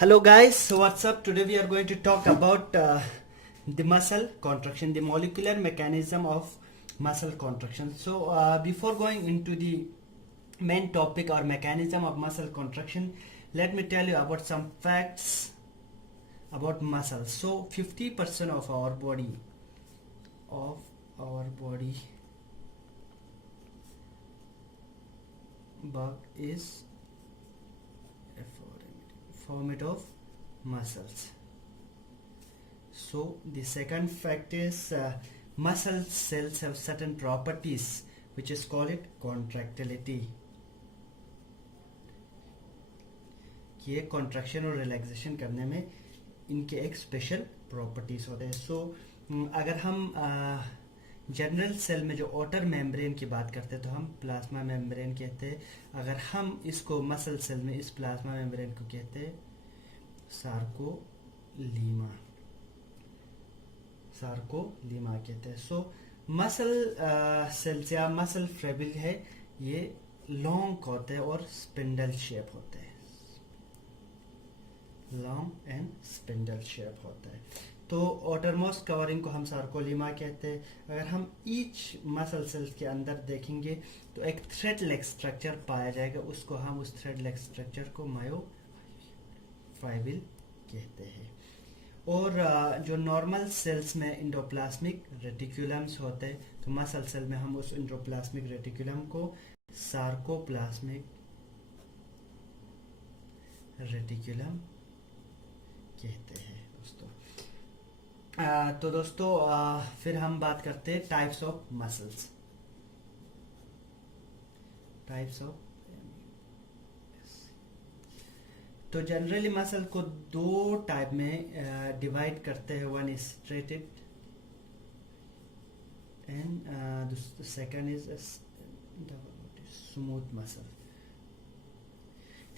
Hello guys, so what's up? Today we are going to talk about the muscle contraction, the molecular mechanism of muscle contraction. So before going into the main topic or mechanism of muscle contraction, let me tell you about some facts about muscles. So 50% of our body bulk is formed of muscles. So the second fact is muscle cells have certain properties which is called it contractility. कि ये contraction और relaxation करने में इनके एक special properties होते हैं. सो अगर हम जनरल सेल में जो outer मेम्ब्रेन की बात करते हैं तो हम प्लाज्मा मेम्ब्रेन कहते हैं. अगर हम इसको मसल सेल में इस प्लाज्मा मेम्ब्रेन को कहते हैं सार्कोलीमा कहते हैं. सो मसल सेल्स या मसल फाइबर है ये लॉन्ग होते हैं और स्पिंडल शेप होते हैं. लॉन्ग एंड स्पिंडल शेप होता है. तो outermost कवरिंग को हम सार्कोलीमा कहते हैं. अगर हम ईच मसल सेल्स के अंदर देखेंगे तो एक थ्रेड लेग स्ट्रक्चर पाया जाएगा. उसको हम उस थ्रेड लेग स्ट्रक्चर को मायोफाइबिल कहते हैं. और जो नॉर्मल सेल्स में एंडोप्लाज्मिक रेटिकुलम्स होते हैं तो मसल सेल में हम उस एंडोप्लाज्मिक रेटिकुलम को सार्कोप्लाज्मिक रेटिकुलम कहते हैं दोस्तों. तो दोस्तों फिर हम बात करते हैं टाइप्स ऑफ मसल्स. तो जनरली मसल को दो टाइप में डिवाइड करते हैं. One is striated and second is smooth muscle.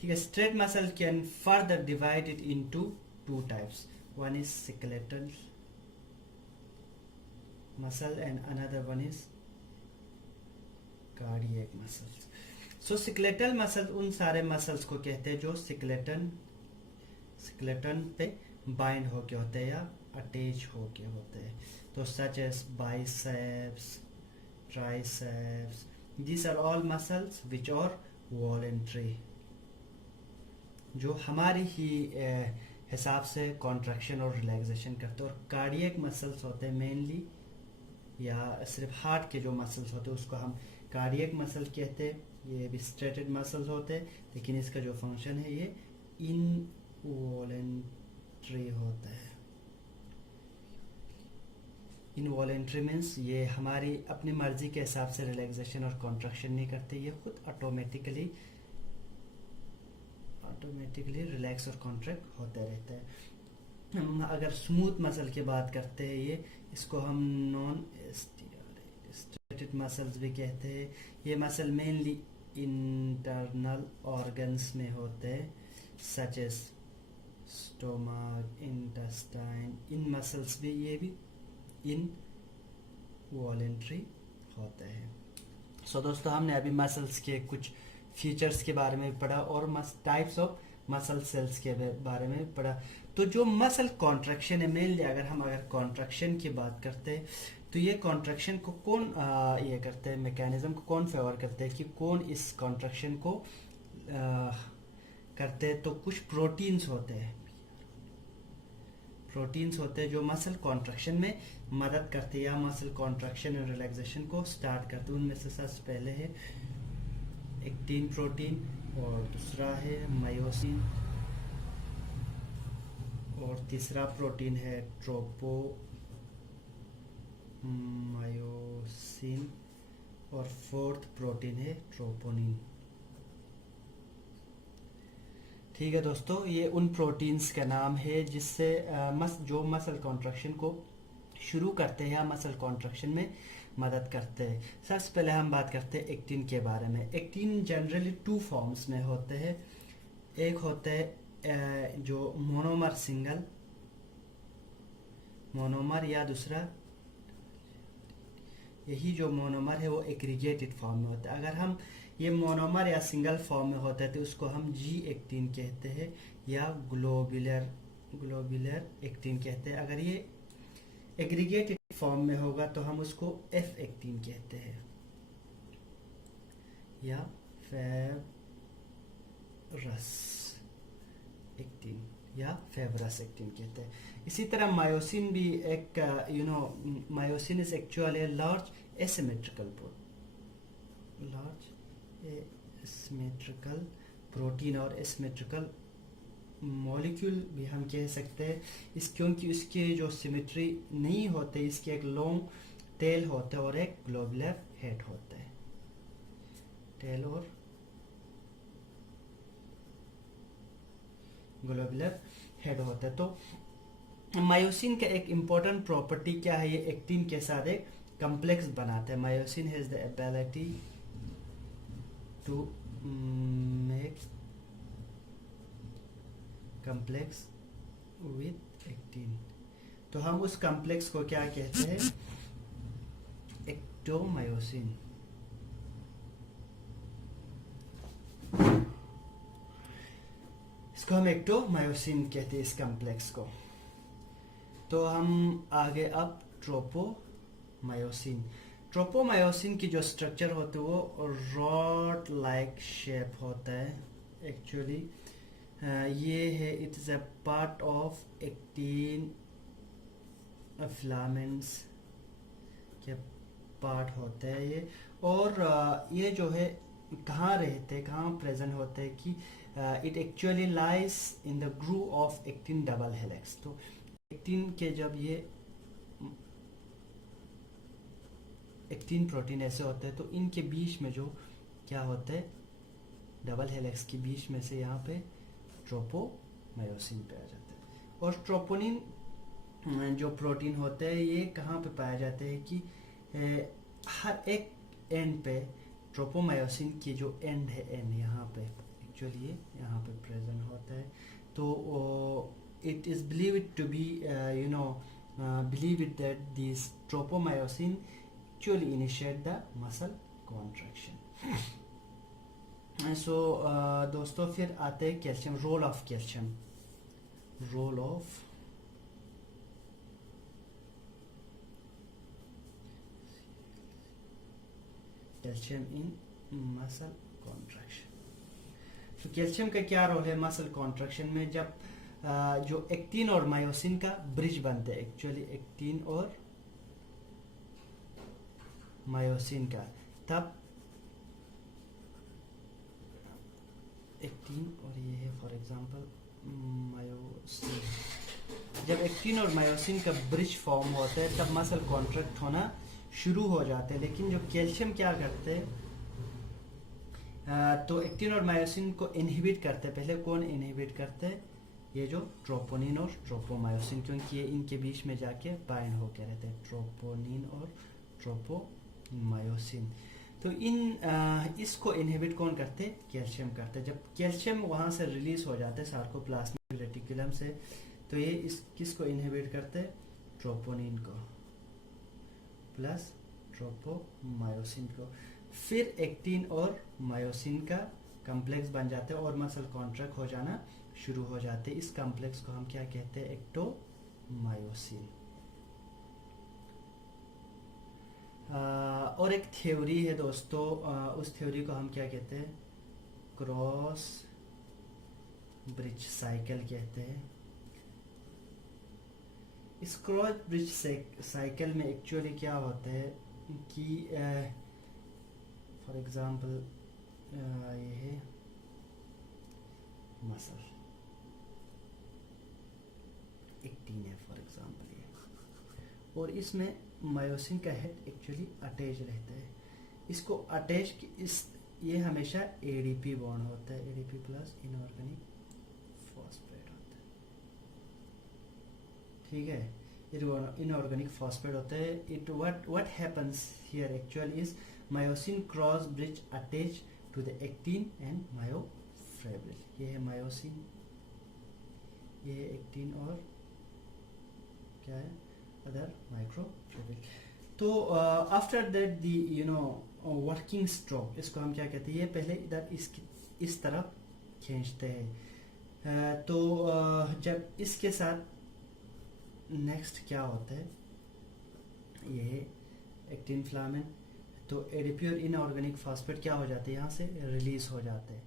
ठीक है. Straight muscle can further divided into two types. One is skeletal muscle and another one is cardiac muscles. So skeletal muscle उन सारे muscles को कहते हैं जो skeleton पे bind होके होते हैं या attach होके होते हैं. तो such as biceps, triceps, these are all muscles which are voluntary, जो हमारी ही हिसाब से कॉन्ट्रैक्शन और रिलैक्सेशन करते हैं. और कार्डियक मसल्स होते हैं मेनली या सिर्फ हार्ट के जो मसल्स होते हैं उसको हम कार्डियक मसल कहते हैं. ये भी स्ट्रेटेड मसल्स होते हैं लेकिन इसका जो फंक्शन है ये इनवॉलेंट्री होता है. इनवॉलेंट्री मीन्स ये हमारी अपनी मर्जी के हिसाब से रिलैक्सेशन और कॉन्ट्रैक्शन नहीं करते. ये खुद ऑटोमेटिकली रिलैक्स और कॉन्ट्रैक्ट होता रहता है. हम अगर स्मूथ मसल की बात करते हैं ये इसको हम नॉन स्ट्रेटेड मसल्स भी कहते हैं. ये मसल मेनली इंटरनल ऑर्गन्स में होते हैं सच एज स्टोमक, इंटेस्टाइन. इन मसल्स भी ये भी इनवॉलेंट्री होते हैं. सो दोस्तों हमने अभी मसल्स के कुछ फीचर्स के बारे में पढ़ा और टाइप्स ऑफ मसल सेल्स के बारे में पढ़ा. तो जो मसल कॉन्ट्रैक्शन है मेनली अगर कॉन्ट्रैक्शन की बात करते हैं तो ये कॉन्ट्रैक्शन को कौन ये करते हैं, मैकेनिज्म को कौन फेवर करते हैं कि कौन इस कॉन्ट्रैक्शन को करते हैं. तो कुछ प्रोटीन्स होते हैं जो मसल कॉन्ट्रैक्शन में मदद करते हैं या मसल कॉन्ट्रैक्शन और रिलैक्सेशन को स्टार्ट करते हैं. उनमें से सबसे पहले है एक्टिन प्रोटीन और दूसरा है मायोसिन और तीसरा प्रोटीन है ट्रोपोमायोसिन और फोर्थ प्रोटीन है ट्रोपोनिन. ठीक है दोस्तों, ये उन प्रोटीन्स का नाम है जिससे जो मसल कॉन्ट्रैक्शन को शुरू करते हैं या मसल कॉन्ट्रैक्शन में मदद करते हैं. सबसे पहले हम बात करते हैं एक्टिन के बारे में. एक्टिन जनरली टू फॉर्म्स में होते हैं. एक होते हैं जो मोनोमर सिंगल मोनोमर या दूसरा यही जो मोनोमर है वो एग्रीगेटेड फॉर्म में होता है. अगर हम ये मोनोमर या सिंगल फॉर्म में होते हैं तो उसको हम G18 कहते हैं या ग्लोबुलर एक्टिन कहते हैं। अगर ये एग्रीगेटेड फॉर्म में होगा तो हम उसको F18 कहते हैं या फेवरस एक्टिन या फेवरस एक्टिन कहते हैं। इसी तरह मायोसिन भी एक myosin is actually large asymmetrical protein और एसिमेट्रिकल मॉलिक्यूल भी हम कह सकते हैं इस, क्योंकि उसके जो सिमेट्री नहीं होते, इसके एक लॉन्ग टेल होते हैं और एक ग्लोबुलर हेड होता है, टेल और ग्लोबुलर हेड होता है। तो मायोसिन का एक इम्पोर्टेंट प्रॉपर्टी क्या है, ये एक्टिन के साथ एक कॉम्प्लेक्स बनाता है। Myosin has the ability to make complex with actin. तो हम उस कॉम्प्लेक्स को क्या कहते हैं, एक्टोमायोसिन। इसको हम एक्टोमायोसिन कहते हैं इस कॉम्प्लेक्स को। तो हम आगे अब ट्रोपोमायोसिन की जो स्ट्रक्चर होता है वो रॉड लाइक शेप होता है एक्चुअली। ये है, it is a part of actin filaments के पार्ट होता है ये। और ये जो है कहाँ रहते हैं, कहाँ प्रेजेंट होते हैं कि it actually lies in the groove of actin double helix. तो एक्टिन के जब ये एक्टिन प्रोटीन ऐसे होते हैं तो इनके बीच में जो क्या होता है, डबल हेलिक्स के बीच में से यहाँ पे ट्रोपोमायोसिन पे आ जाता है। और ट्रोपोनिन जो प्रोटीन होते हैं ये कहाँ पे पाए जाते हैं कि हर एक एंड पे ट्रोपोमायोसिन की जो एंड है, एंड यहाँ पे एक्चुअली ये यहाँ पे प्रेजेंट होता है। तो it is believed to be believed that these tropomyosin actually initiate the muscle contraction. So दोस्तों फिर आते हैं calcium, role of calcium in muscle contraction. तो कैल्शियम का क्या रोल है मसल कॉन्ट्रैक्शन में, जब जो एक्टिन और मायोसिन का ब्रिज बनते हैं, एक्चुअली एक्टिन और मायोसिन का, तब एक्टिन और ये है फॉर एग्जांपल मायोसिन, जब एक्टिन और मायोसिन का ब्रिज फॉर्म होता है तब मसल कॉन्ट्रैक्ट होना शुरू हो जाते हैं। लेकिन जो कैल्शियम क्या करते हैं, तो एक्टिन और मायोसिन को इनहिबिट करते हैं। पहले कौन इनहिबिट करते हैं, ये जो ट्रोपोनिन और ट्रोपोमायोसिन, क्योंकि ये इनके बीच में जाके बाइंड होकर रहते हैं, ट्रोपोनिन और ट्रोपोमायोसिन। तो इसको इनहिबिट कौन करते हैं, कैल्शियम करते हैं। जब कैल्शियम वहां से रिलीज हो जाते हैं सार्कोप्लाज्मिक रेटिकुलम से, तो ये किसको इनहिबिट करते हैं, ट्रोपोनिन को प्लस ट्रोपोमायोसिन को। फिर एक्टिन और मायोसिन का कॉम्प्लेक्स बन जाते हैं और मसल कॉन्ट्रैक्ट हो जाना शुरू हो जाते हैं। इस कॉम्प्लेक्स को हम क्या कहते हैं, एक्टोमायोसिन। और एक थ्योरी है दोस्तों, उस थ्योरी को हम क्या कहते हैं, क्रॉस ब्रिज साइकिल कहते हैं। इस क्रॉस ब्रिज साइकिल में एक्चुअली क्या होता है कि फॉर एग्जांपल ये है मसल, एक्टिन है फॉर एग्जांपल ये, और इसमें मायोसिन का हेड एक्चुअली अटैच रहता है। इसको अटैच ये हमेशा एडीपी बॉन्ड होता है, एडीपी प्लस इनऑर्गेनिक फॉस्फेट होता है, ठीक है, इनऑर्गेनिक फॉस्फेट होता है। It what happens here actually is myosin cross bridge attach to the actin and myofibril. ये है मायोसिन, ये है एक्टिन और क्या है, अदर माइक्रोफिब्रिल। तो after that the working stroke, इसको हम क्या कहते हैं, ये पहले इधर इस तरफ खींचते हैं। तो जब इसके साथ नेक्स्ट क्या होता है, ये एक्टिन फिलामेंट, तो एडिपियोर इनऑर्गेनिक फॉस्फेट क्या हो जाते हैं, यहाँ से रिलीज हो जाते हैं।